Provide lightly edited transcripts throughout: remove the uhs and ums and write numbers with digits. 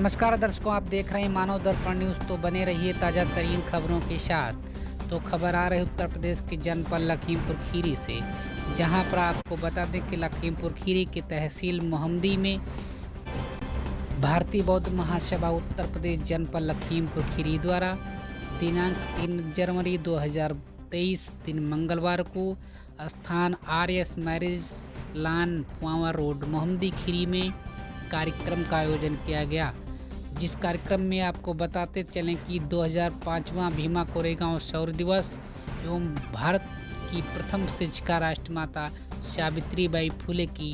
नमस्कार दर्शकों, आप देख रहे हैं मानव दर्पण न्यूज़। तो बने रहिए ताज़ा तरीन खबरों के साथ। तो खबर आ रही उत्तर प्रदेश के जनपद लखीमपुर खीरी से, जहां पर आपको बता दें कि लखीमपुर खीरी के तहसील मोहम्मदी में भारतीय बौद्ध महासभा उत्तर प्रदेश जनपद लखीमपुर खीरी द्वारा दिनांक 3 जनवरी 2023 दिन मंगलवार को स्थान RS मैरिज लॉन पुआवा रोड मोहम्मदी खीरी में कार्यक्रम का आयोजन किया गया। जिस कार्यक्रम में आपको बताते चलें कि 2005वां भीमा कोरेगांव शौर्य दिवस एवं भारत की प्रथम शिक्षिका राष्ट्रमाता सावित्रीबाई फुले की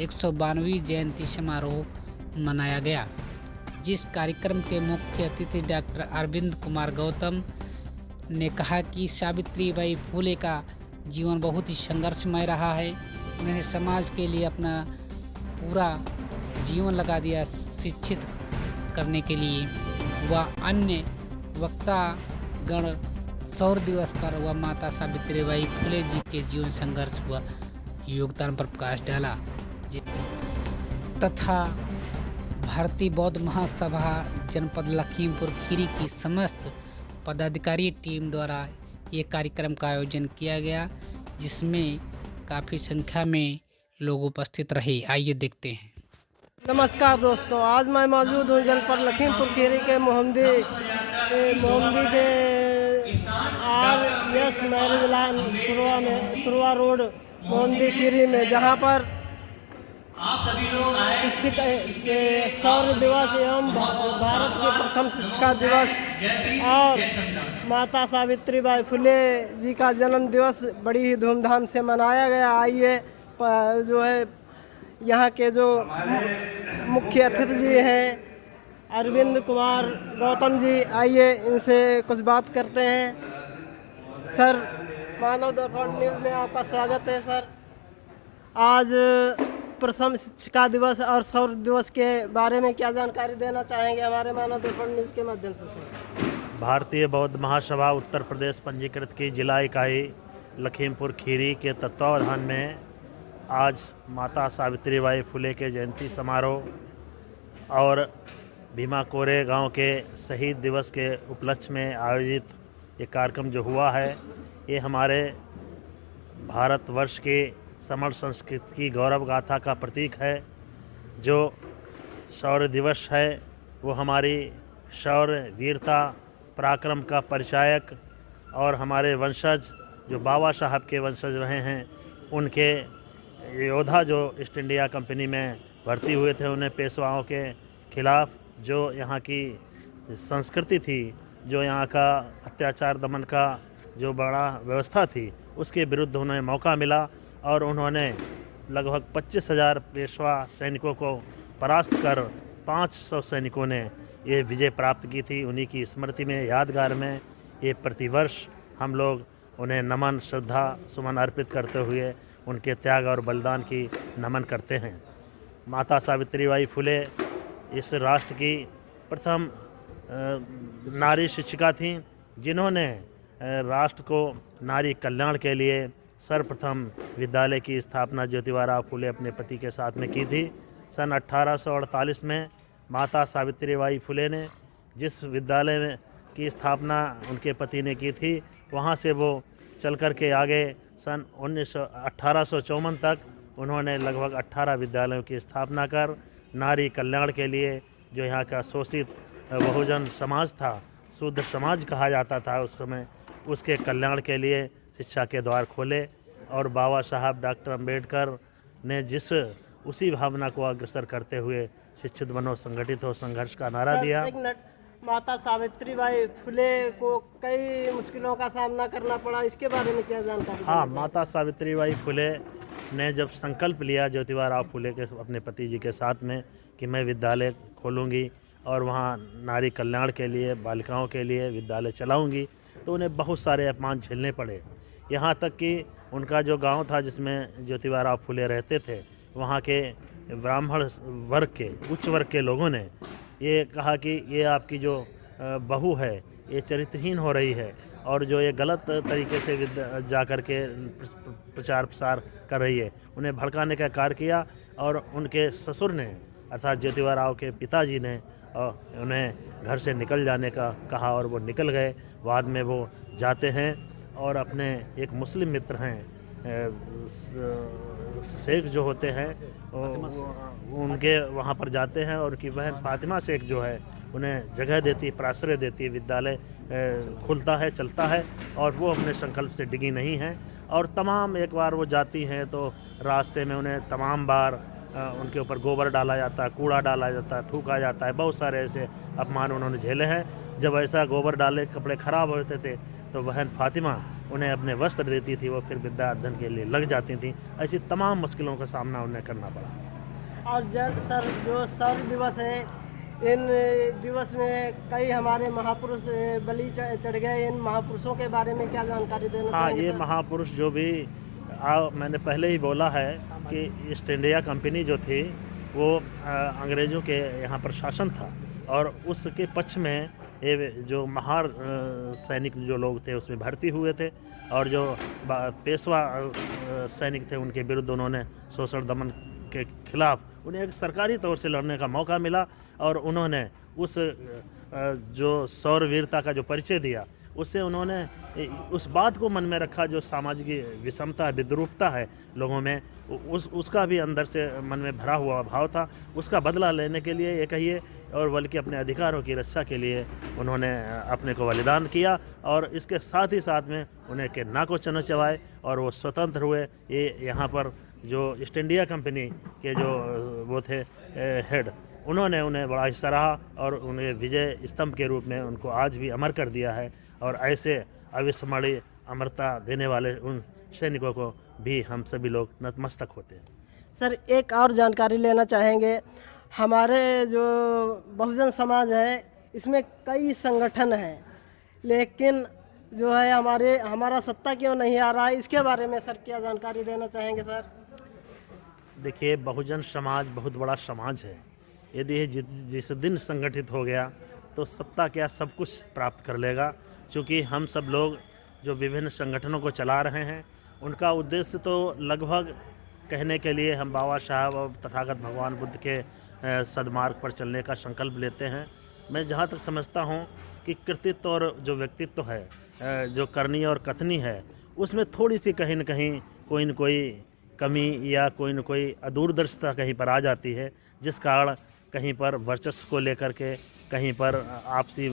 192वीं जयंती समारोह मनाया गया। जिस कार्यक्रम के मुख्य अतिथि डॉक्टर अरविंद कुमार गौतम ने कहा कि सावित्रीबाई फुले का जीवन बहुत ही संघर्षमय रहा है। उन्होंने समाज के लिए अपना पूरा जीवन लगा दिया शिक्षित करने के लिए। वह अन्य वक्ता गण शौर्य दिवस पर वह माता सावित्रीबाई फुले जी के जीवन संघर्ष व योगदान पर प्रकाश डाला तथा भारतीय बौद्ध महासभा जनपद लखीमपुर खीरी की समस्त पदाधिकारी टीम द्वारा ये कार्यक्रम का आयोजन किया गया, जिसमें काफ़ी संख्या में लोग उपस्थित रहे। आइए देखते हैं। नमस्कार दोस्तों, आज मैं मौजूद हूँ जनपद लखीमपुर खीरी के मोहम्मदी के RS मैरिज लॉन पुरवा रोड मोहम्मदी खीरी में, जहाँ पर शिक्षक शौर्य दिवस एवं भारत के प्रथम शिक्षिका दिवस और माता सावित्रीबाई फुले जी का जन्म दिवस बड़ी ही धूमधाम से मनाया गया। आइए जो है यहाँ के जो मुख्य अतिथि जी हैं अरविंद कुमार गौतम जी, आइए इनसे कुछ बात करते हैं। सर, मानव दर्पण न्यूज़ में आपका स्वागत है। सर, आज प्रथम शिक्षिका दिवस और शौर्य दिवस के बारे में क्या जानकारी देना चाहेंगे हमारे मानव दर्पण न्यूज़ के माध्यम से? सर, भारतीय बौद्ध महासभा उत्तर प्रदेश पंजीकृत की जिला इकाई लखीमपुर खीरी के तत्वावधान में आज माता सावित्रीबाई फुले के जयंती समारोह और भीमा कोरेगांव के शहीद दिवस के उपलक्ष्य में आयोजित ये कार्यक्रम जो हुआ है, ये हमारे भारतवर्ष की समर संस्कृति की गौरव गाथा का प्रतीक है। जो शौर्य दिवस है वो हमारी शौर्य, वीरता, पराक्रम का परिचायक और हमारे वंशज जो बाबा साहब के वंशज रहे हैं, उनके योद्धा जो ईस्ट इंडिया कंपनी में भर्ती हुए थे, उन्हें पेशवाओं के खिलाफ जो यहाँ की संस्कृति थी, जो यहाँ का अत्याचार दमन का जो बड़ा व्यवस्था थी, उसके विरुद्ध उन्हें मौका मिला और उन्होंने लगभग 25,000 पेशवा सैनिकों को परास्त कर 500 सैनिकों ने ये विजय प्राप्त की थी। उन्हीं की स्मृति में, यादगार में ये प्रतिवर्ष हम लोग उन्हें नमन, श्रद्धा सुमन अर्पित करते हुए उनके त्याग और बलिदान की नमन करते हैं। माता सावित्रीबाई फुले इस राष्ट्र की प्रथम नारी शिक्षिका थीं, जिन्होंने राष्ट्र को नारी कल्याण के लिए सर्वप्रथम विद्यालय की स्थापना ज्योतिबा फुले अपने पति के साथ में की थी। सन 1848 में माता सावित्रीबाई फुले ने जिस विद्यालय में की स्थापना उनके पति ने की थी, वहाँ से वो चल कर के आगे सन 1854 तक उन्होंने लगभग 18 विद्यालयों की स्थापना कर नारी कल्याण के लिए, जो यहाँ का शोषित बहुजन समाज था, शूद्र समाज कहा जाता था उस समय, उसके कल्याण के लिए शिक्षा के द्वार खोले। और बाबा साहब डॉक्टर अम्बेडकर ने उसी भावना को अग्रसर करते हुए शिक्षित बनो, संगठित हो, संघर्ष का नारा दिया। माता सावित्रीबाई फुले को कई मुश्किलों का सामना करना पड़ा, इसके बारे में क्या जानकारी? हाँ, माता सावित्रीबाई फुले ने जब संकल्प लिया ज्योतिबा फुले के अपने पति जी के साथ में कि मैं विद्यालय खोलूँगी और वहाँ नारी कल्याण के लिए, बालिकाओं के लिए विद्यालय चलाऊँगी, तो उन्हें बहुत सारे अपमान झेलने पड़े। यहाँ तक कि उनका जो गांव था जिसमें ज्योतिबा फुले रहते थे, वहाँ के ब्राह्मण वर्ग के, उच्च वर्ग के लोगों ने ये कहा कि ये आपकी जो बहू है ये चरित्रहीन हो रही है और जो ये गलत तरीके से जा कर के प्रचार प्रसार कर रही है। उन्हें भड़काने का कार्य किया और उनके ससुर ने अर्थात ज्योतिबा के पिताजी ने उन्हें घर से निकल जाने का कहा और वो निकल गए। बाद में वो जाते हैं और अपने एक मुस्लिम मित्र हैं शेख जो होते हैं उनके वहाँ पर जाते हैं और उनकी बहन फातिमा शेख जो है उन्हें जगह देती है, प्राश्रय देती है, विद्यालय खुलता है, चलता है और वो अपने संकल्प से डिगी नहीं हैं। और तमाम एक बार वो जाती हैं तो रास्ते में उन्हें तमाम बार उनके ऊपर गोबर डाला जाता है, कूड़ा डाला जाता है, थूका जाता है, बहुत सारे ऐसे अपमान उन्होंने झेले हैं। जब ऐसा गोबर डाले कपड़े ख़राब होते थे तो बहन फातिमा उन्हें अपने वस्त्र देती थी, वो फिर विद्या अध्ययन के लिए लग जाती थी। ऐसी तमाम मुश्किलों का सामना उन्हें करना पड़ा। और सर जो शौर्य दिवस है, इन दिवस में कई हमारे महापुरुष बलि चढ़ गए। इन महापुरुषों के बारे में क्या जानकारी देना चाहेंगे? ये महापुरुष जो भी मैंने पहले ही बोला है कि ईस्ट इंडिया कंपनी जो थी वो अंग्रेज़ों के यहाँ पर शासन था और उसके पक्ष में ये जो महार सैनिक जो लोग थे उसमें भर्ती हुए थे और जो पेशवा सैनिक थे उनके विरुद्ध उन्होंने शोषण दमन के खिलाफ उन्हें एक सरकारी तौर से लड़ने का मौका मिला और उन्होंने उस जो शौर्यवीरता का जो परिचय दिया उससे उन्होंने उस बात को मन में रखा जो सामाजिक विषमता विद्रूपता है लोगों में, उसका भी अंदर से मन में भरा हुआ भाव था। उसका बदला लेने के लिए ये कहिए और बल्कि अपने अधिकारों की रक्षा के लिए उन्होंने अपने को बलिदान किया और इसके साथ ही साथ में उन्हें के नाको चनचवाए और वो स्वतंत्र हुए। ये यहाँ पर जो ईस्ट इंडिया कंपनी के जो वो थे हेड, उन्होंने उन्हें बड़ा ही सराहा और उन्हें विजय स्तंभ के रूप में उनको आज भी अमर कर दिया है। और ऐसे अविस्मरणीय अमरता देने वाले उन सैनिकों को भी हम सभी लोग नतमस्तक होते हैं। सर एक और जानकारी लेना चाहेंगे, हमारे जो बहुजन समाज है इसमें कई संगठन हैं, लेकिन जो है हमारा सत्ता क्यों नहीं आ रहा है, इसके बारे में सर क्या जानकारी देना चाहेंगे? सर देखिए, बहुजन समाज बहुत बड़ा समाज है। यदि ये जिस दिन संगठित हो गया तो सत्ता क्या सब कुछ प्राप्त कर लेगा। क्योंकि हम सब लोग जो विभिन्न संगठनों को चला रहे हैं उनका उद्देश्य तो लगभग कहने के लिए हम बाबा साहब और तथागत भगवान बुद्ध के सद्मार्ग पर चलने का संकल्प लेते हैं। मैं जहाँ तक समझता हूँ कि कृतित्व और जो व्यक्तित्व है, जो करनी और कथनी है, उसमें थोड़ी सी कहीं न कहीं कोई न कोई कमी या कोई न कोई अदूरदर्शिता कहीं पर आ जाती है, जिस कारण कहीं पर वर्चस्व को लेकर के, कहीं पर आपसी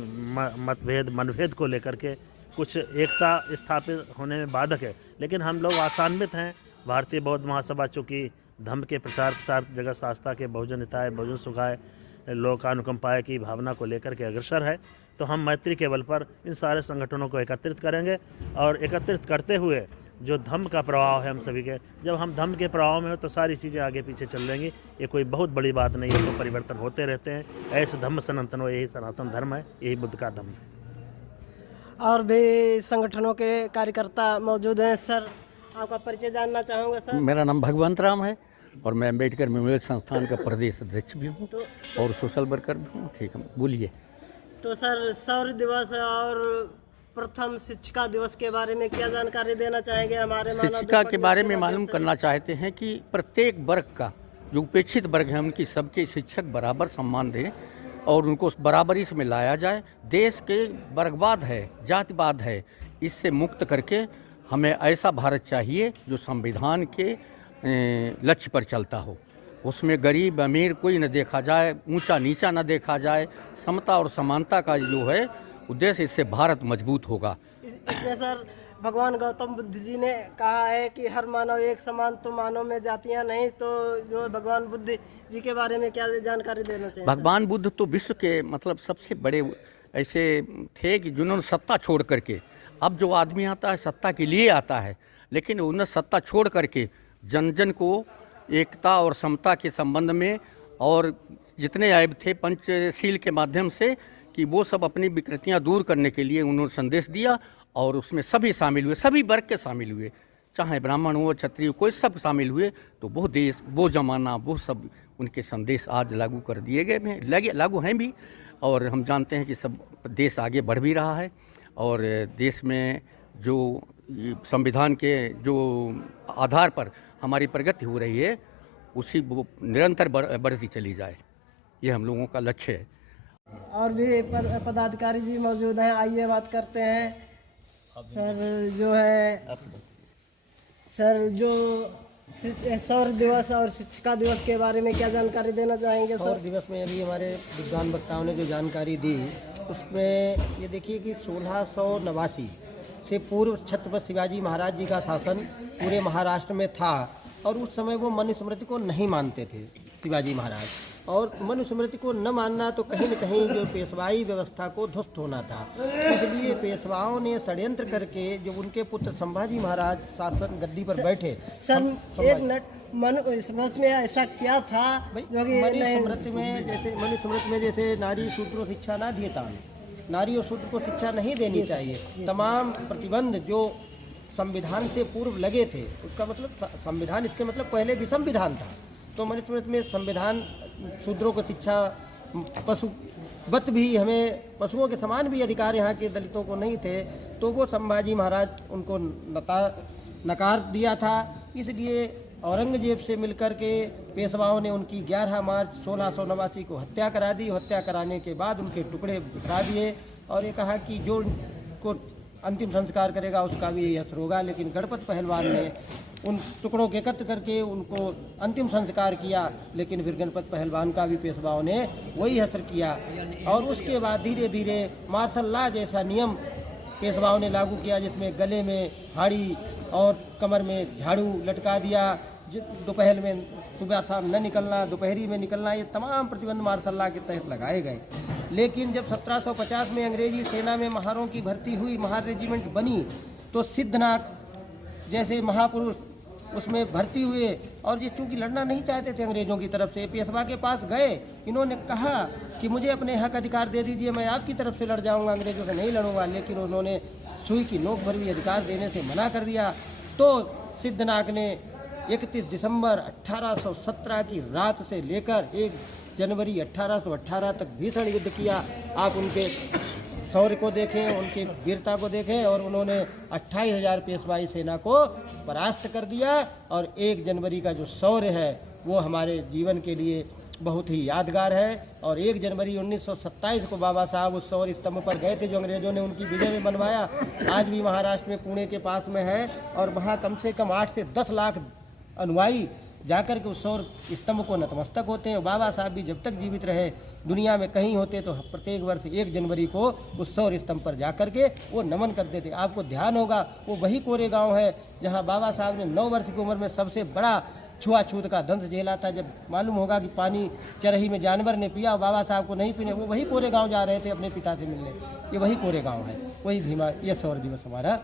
मतभेद मनभेद को लेकर के कुछ एकता स्थापित होने में बाधक है। लेकिन हम लोग आशान्वित हैं। भारतीय बौद्ध महासभा चूँकि धम्म के प्रसार जगत शास्त्रा के बहुजन हिताय बहुजन सुखाय लोकानुकंपाय की भावना को लेकर के अग्रसर है, तो हम मैत्री के बल पर इन सारे संगठनों को एकत्रित करेंगे और एकत्रित करते हुए जो धम्म का प्रभाव है हम सभी के, जब हम धम्म के प्रभाव में हो तो सारी चीज़ें आगे पीछे चल लेंगी। ये कोई बहुत बड़ी बात नहीं है, तो परिवर्तन होते रहते हैं। ऐसे धम्म सनातन हो, यही सनातन धर्म है, यही बुद्ध का धम्म है। और भी संगठनों के कार्यकर्ता मौजूद हैं। सर आपका परिचय जानना चाहूँगा। सर मेरा नाम भगवंत राम है और मैं अम्बेडकर मेमोरियल संस्थान का प्रदेश अध्यक्ष भी हूँ और सोशल वर्कर भी हूँ। ठीक है, बोलिए। तो सर शौर्य दिवस और प्रथम शिक्षिका दिवस के बारे में क्या जानकारी देना चाहेंगे? हमारे शिक्षिका के बारे में मालूम करना चाहते हैं कि प्रत्येक वर्ग का जो उपेक्षित वर्ग है उनकी सबके शिक्षक बराबर सम्मान दें और उनको बराबरी में लाया जाए। देश के वर्गवाद है, जातिवाद है, इससे मुक्त करके हमें ऐसा भारत चाहिए जो संविधान के लक्ष्य पर चलता हो। उसमें गरीब अमीर कोई न देखा जाए, ऊंचा नीचा न देखा जाए, समता और समानता का जो है उद्देश्य, इससे भारत मजबूत होगा। इसमें सर भगवान गौतम बुद्ध जी ने कहा है कि हर मानव एक समान, तो मानव में जातियां नहीं। तो जो भगवान बुद्ध जी के बारे में क्या जानकारी देना चाहिए? भगवान बुद्ध तो विश्व के मतलब सबसे बड़े ऐसे थे कि जिन्होंने सत्ता छोड़ करके, अब जो आदमी आता है सत्ता के लिए आता है, लेकिन उन्होंने सत्ता छोड़ करके जन जन को एकता और समता के संबंध में और जितने ऐब थे पंचशील के माध्यम से कि वो सब अपनी विकृतियां दूर करने के लिए उन्होंने संदेश दिया और उसमें सभी शामिल हुए, सभी वर्ग के शामिल हुए, चाहे ब्राह्मण हो क्षत्रिय कोई सब शामिल हुए। तो वो देश, वो जमाना, वो सब उनके संदेश आज लागू कर दिए गए हैं, लागू हैं भी। और हम जानते हैं कि सब देश आगे बढ़ भी रहा है और देश में जो संविधान के जो आधार पर हमारी प्रगति हो रही है उसी वो निरंतर बढ़ती चली जाए, ये हम लोगों का लक्ष्य है। और भी पदाधिकारी जी मौजूद हैं, आइए बात करते हैं। सर जो है सर जो सौर दिवस और शिक्षिका दिवस के बारे में क्या जानकारी देना चाहेंगे? सौर दिवस में अभी हमारे विद्वान वक्ताओं ने जो जानकारी दी उसमें ये देखिए कि 1689 से पूर्व छत्रपति शिवाजी महाराज जी का शासन पूरे महाराष्ट्र में था और उस समय वो मनुस्मृति को नहीं मानते थे शिवाजी महाराज, और मनुस्मृति को न मानना तो कहीं न कहीं जो पेशवाई व्यवस्था को ध्वस्त होना था। इसलिए पेशवाओं ने षड्यंत्र करके जो उनके पुत्र संभाजी महाराज शासन गद्दी पर बैठे। सर एक मिनट, मनुस्मृति में ऐसा क्या था जो कि मनुस्मृति में जैसे नारी शूद्र शिक्षा ना दिएता, नारी और शूद्र को शिक्षा नहीं देनी चाहिए। तमाम प्रतिबंध जो संविधान से पूर्व लगे थे, उसका मतलब संविधान, इसके मतलब पहले भी संविधान था, तो मनुस्मृति में संविधान शूद्रों को शिक्षा, पशुवत भी, हमें पशुओं के समान भी अधिकार यहाँ के दलितों को नहीं थे, तो वो संभाजी महाराज उनको नकार दिया था। इसलिए औरंगजेब से मिलकर के पेशवाओं ने उनकी 11 मार्च 1689 को हत्या करा दी। हत्या कराने के बाद उनके टुकड़े बिखरा दिए और ये कहा कि जो को अंतिम संस्कार करेगा उसका भी यश होगा। लेकिन गणपत पहलवान ने उन टुकड़ों के एकत्र करके उनको अंतिम संस्कार किया, लेकिन फिर गणपत पहलवान का भी पेशवाओं ने वही असर किया। और उसके बाद धीरे धीरे मार्शल लॉ जैसा नियम पेशवाओं ने लागू किया, जिसमें गले में हाड़ी और कमर में झाड़ू लटका दिया, दोपहर में सुबह शाम न निकलना, दोपहरी में निकलना, ये तमाम प्रतिबंध मार्शल लॉ के तहत लगाए गए। लेकिन जब 1750 में अंग्रेजी सेना में महारों की भर्ती हुई, महार रेजिमेंट बनी, तो सिद्धनाथ जैसे महापुरुष उसमें भर्ती हुए और ये चूँकि लड़ना नहीं चाहते थे अंग्रेजों की तरफ से, पेशवा के पास गए। इन्होंने कहा कि मुझे अपने हक अधिकार दे दीजिए, मैं आपकी तरफ से लड़ जाऊंगा, अंग्रेजों से नहीं लड़ूंगा। लेकिन उन्होंने सुई की नोक भर भी अधिकार देने से मना कर दिया। तो सिद्धनाथ ने 31 दिसंबर 1817 की रात से लेकर 1 जनवरी 1818 तक भीषण युद्ध किया। आप उनके शौर्य को देखें, उनकी वीरता को देखें, और उन्होंने 28,000 पेशवाई सेना को परास्त कर दिया। और 1 जनवरी का जो शौर्य है वो हमारे जीवन के लिए बहुत ही यादगार है। और 1 जनवरी 1927 को बाबा साहब उस शौर्य स्तंभ पर गए थे जो अंग्रेजों ने उनकी विजय में बनवाया। आज भी महाराष्ट्र में पुणे के पास में है और वहाँ कम से कम 8 से 10 लाख अनुयायी जाकर के उस शौर्य स्तंभ को नतमस्तक होते हैं। बाबा साहब भी जब तक जीवित रहे, दुनिया में कहीं होते, तो प्रत्येक वर्ष 1 जनवरी को उस शौर्य स्तंभ पर जाकर के वो नमन करते थे। आपको ध्यान होगा वो वही कोरेगांव है जहां बाबा साहब ने 9 वर्ष की उम्र में सबसे बड़ा छुआछूत का दंश झेला था। जब मालूम होगा कि पानी चरही में जानवर ने पिया, बाबा साहब को नहीं पीने, वो वही कोरेगांव जा रहे थे अपने पिता से मिलने। ये वही कोरेगांव है, वही भीमा। ये शौर्य दिवस हमारा,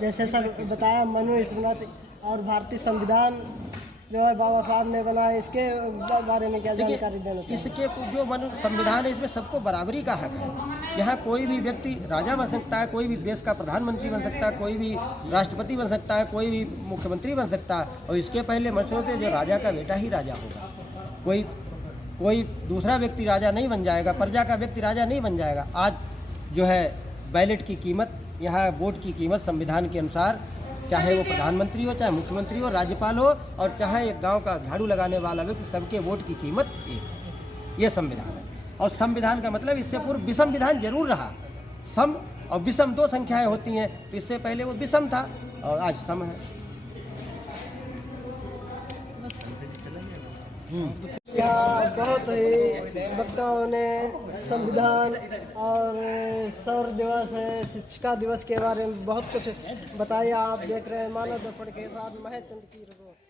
जैसे सर बताया, मनुस्मृति और भारतीय संविधान जो है बाबा साहब ने बनाया, इसके बारे में क्या जानकारी देना चाहिए? इसके जो संविधान है, इसमें सबको बराबरी का हक है। यहाँ कोई भी व्यक्ति राजा बन सकता है, कोई भी देश का प्रधानमंत्री बन सकता है, कोई भी राष्ट्रपति बन सकता है, कोई भी मुख्यमंत्री बन सकता है। और इसके पहले मशहूर जो राजा का बेटा ही राजा होगा, कोई दूसरा व्यक्ति राजा नहीं बन जाएगा, प्रजा का व्यक्ति राजा नहीं बन जाएगा। आज जो है बैलेट की कीमत, यहाँ वोट की कीमत संविधान के अनुसार, चाहे वो प्रधानमंत्री हो, चाहे मुख्यमंत्री हो, राज्यपाल हो, और चाहे एक गांव का झाड़ू लगाने वाला व्यक्ति, सबके वोट की कीमत एक। ये संविधान है। और संविधान का मतलब इससे पूर्व विषम विधान जरूर रहा। सम और विषम 2 संख्याएं होती हैं, तो इससे पहले वो विषम था और आज सम है। यहाँ बहुत ही वक्ताओं ने संविधान और सौर दिवस, शिक्षिका दिवस के बारे में बहुत कुछ बताया। आप देख रहे हैं मानव दर्पण के साथ महेश चंद की रिपोर्ट।